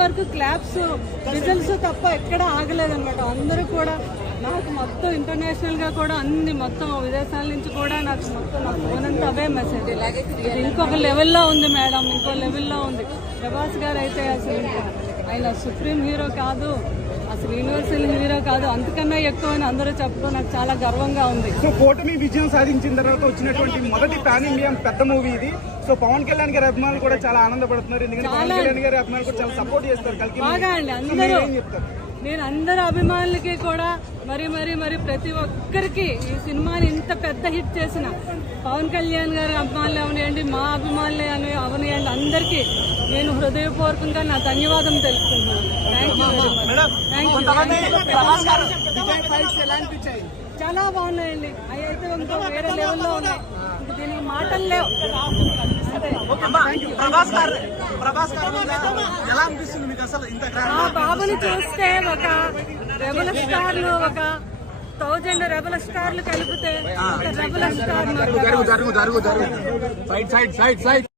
వరకు claps whistles తప్ప ఎక్కడ ఆగలేదన్నమాట. అందరూ కూడా నాకు మొత్తం ఇంటర్నేషనల్ గా కూడా అన్ని మొత్తం విదేశాల నుంచి కూడా నాకు మొత్తం నా ఫోన్ అంతా అవే మెసేజ్. ఇంకొక లెవెల్లో ఉంది మేడం, ఇంకో లెవెల్లో ఉంది. ప్రభాస్ గారు అయితే అసలు ఇంకా ఆయన సుప్రీం హీరో కాదు, అసలు యూనివర్సల్ హీరో కాదు, అంతకన్నా ఎక్కువ అని అందరూ చెప్పడం నాకు చాలా గర్వంగా ఉంది. సో కూటమి విజయం సాధించిన తర్వాత వచ్చినటువంటి మొదటి పాన్ ఇండియా పెద్ద మూవీ ఇది. సో పవన్ కళ్యాణ్ గారి అభిమానులు కూడా చాలా ఆనందపడుతున్నారు, ఎందుకంటే పవన్ కళ్యాణ్ గారి అభిమానులు కూడా చాలా సపోర్ట్ చేస్తారు. బాగా అండి, అందరూ నేను అందరు అభిమానులకి కూడా మరి ప్రతి ఒక్కరికి ఈ సినిమాని ఇంత పెద్ద హిట్ చేసిన పవన్ కళ్యాణ్ గారి అభిమానులు అవనియండి, మా అభిమానులే అవనియండి, అందరికీ నేను హృదయపూర్వకంగా నా ధన్యవాదం తెలుపుకుంటున్నాను. చాలా బాగున్నాయండి, అవి అయితే ఇంకో వేరే లెవెల్లో ఉన్నాయి, దీనికి మాటలు లేవు. బాబుని చూస్తే ఒక రెబల్ స్టార్లు, ఒక 1000 రెబల్ స్టార్లు కలిపితే ఒక రెబల్ స్టార్.